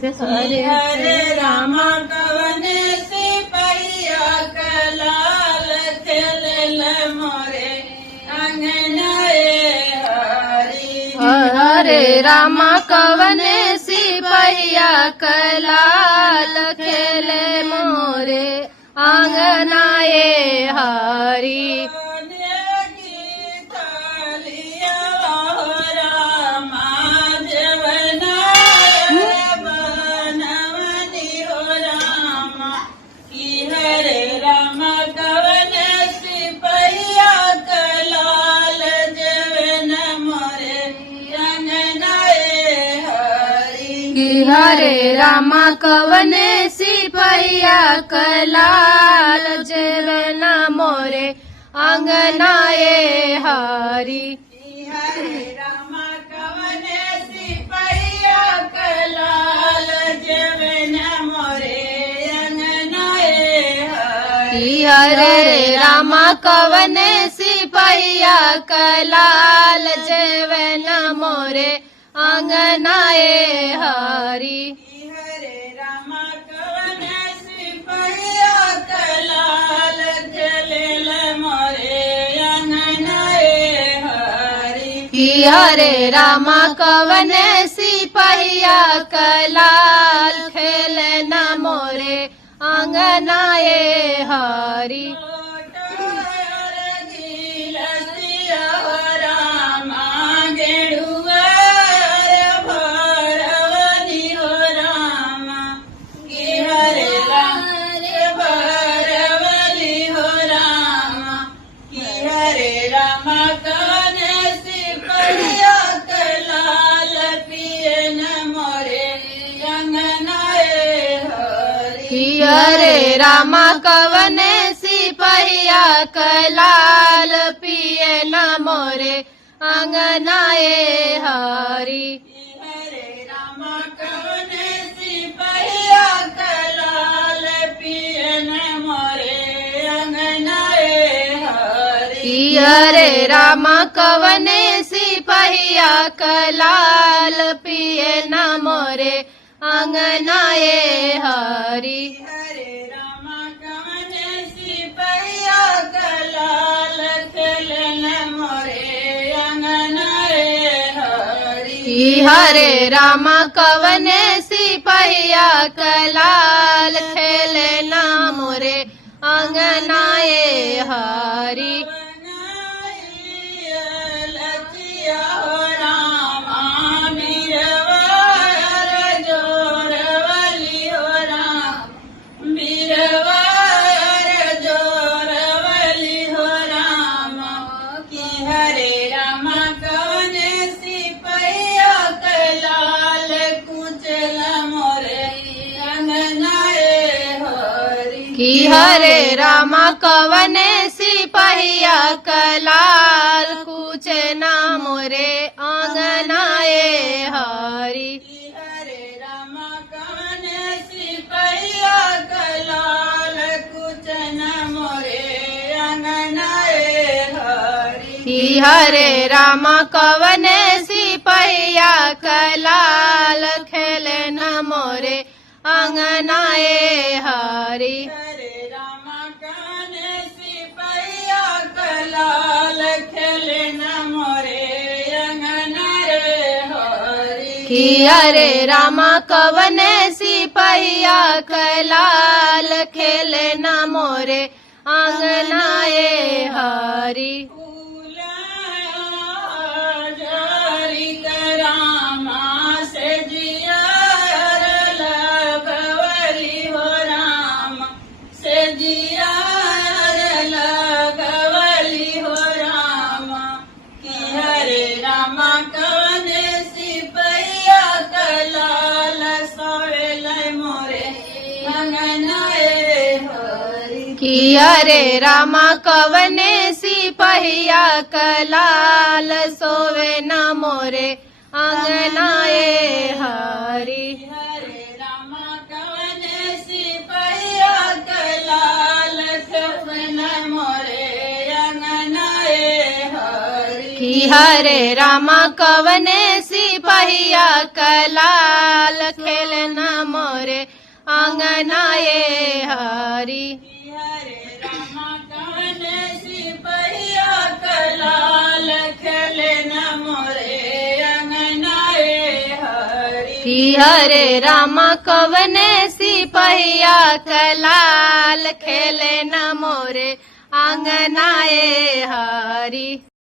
कैसे हरे हरे रामा कवने सिपहिया कलाल खेल मोरे अंगनाए हरी। हरे रामा कवने सिपहिया कलाल खेले मोरे आंगनाए हरी। हरे रामा कवने सिपहिया कलाल जेवन मोरे अंगनाए हरी। हरे रामा कवने सिपहिया कलाल जेवन मोरे अंगनाए हरी। हरे रामा कवने सिपहिया कलाल जेवन मोरे अंगनाए हरी। हरे रामा कवने सिपहिया कलाल खेल मोरे अंगनाए हरी। हरे रामा कवने सिपहिया कलाल खेलन मोरे अंगनाए हरी। हरे रामा कवने सिपहिया कलाल पिए न मोरे अंगनाए हरी। हरे रामा कवने सिपहिया कलाल पिए न मोरे अंगनाए हरी। हरे रामा कवने सिपहिया कलाल पिए न मोरे अंगनाए हरी। हरे रामा कवने सिपहिया कलाल खेलन मोरे अंगनाए हरी। हरे रामा कवने सिपहिया कलाल खेलन मोरे अंगनाए हरी। हरे रामा कवने सिपहिया कलाल कूचे न मोरे अंगनाए हरी। हरे रामा कवने सिपहिया कलाल कुचन मोरे अंगनाए हरी। हरे रामा कवने सिपहिया कलाल खेलन मोरे अंगनाए हरी। हरे रामा कवने सिपहिया कलाल खेलन मोरे अंगनाए हरी। हरे रामा कवने सिपहिया कलाल खेलन मोरे अंगनाए हरी। हरे रामा कवने सिपहिया कलाल सोवे न मोरे अंगनाए हरी। हरे रामा कवने सिपहिया कलाल सोवे न मोरे अंगनाए हरी। हरे रामा कवने सिपहिया कलाल खेलना कि हरे रामा कवने सिपहिया कलाल खेले न मोरे आंगनाए हरी।